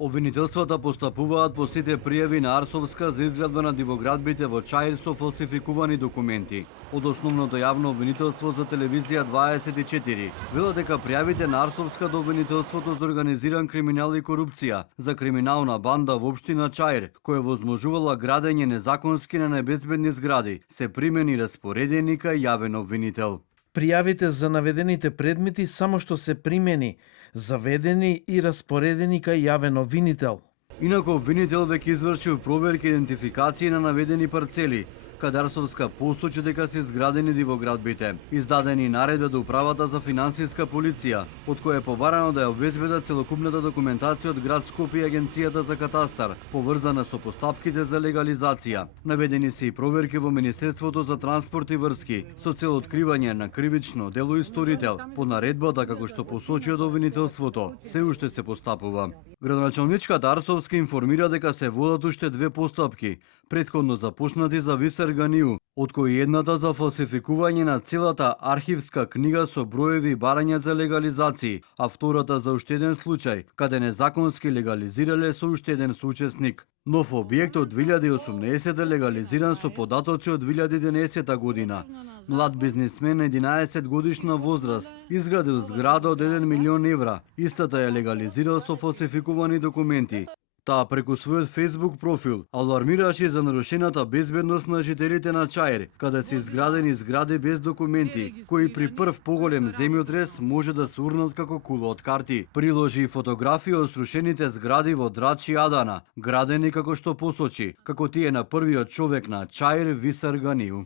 Обвинителствата постапуваат по сите пријави на Арсовска за изградба на дивоградбите во Чаир со фалсификувани документи. Од основното јавно обвинителство за телевизија 24 велат дека пријавите на Арсовска до обвинителството за организиран криминал и корупција за криминална банда во општина Чаир, која возможувала градење незаконски на небезбедни згради, се примени распоредени кај јавен обвинител. Пријавите за наведените предмети само што се примени, заведени и распоредени кај јавен обвинител. Инаку обвинител веќе извршил проверки и идентификација на наведени парцели, каде Арсовска посочи дека се изградени дивоградбите. Издадени наредба до Управата за финансиска полиција, од која е побарано да ја обезбедат целокупната документација од град Скопје и Агенцијата за катастар, поврзана со постапките за легализација. Наведени се и проверки во Министерството за транспорт и врски, со цел откривање на кривично дело и сторител. По наредбата, како што посочи од обвинителството, се уште се постапува. Градоначалничката Арсовска информира дека се водат уште две постапки, претходно започнати за Висер Ганиу, од кои едната за фалсификување на целата архивска книга со броеви барања за легализации, а втората за уште еден случај, каде незаконски легализирале со уште еден соучесник. Нов објект од 2018 легализиран со податоци од 2011 година. Млад бизнисмен на 11 годишна возраст изградил зграда од 1 милион евра. Истата ја легализирал со фалсификувани документи. Таа преку својот Facebook профил алармираше за нарушената безбедност на жителите на Чаир, каде се изградени згради без документи, кои при прв поголем земјотрес може да се урнат како кула од карти. Приложи и фотографии од срушените згради во Драч и Адана, градени како што посочи, како тие на првиот човек на Чаир Висер Ганиу.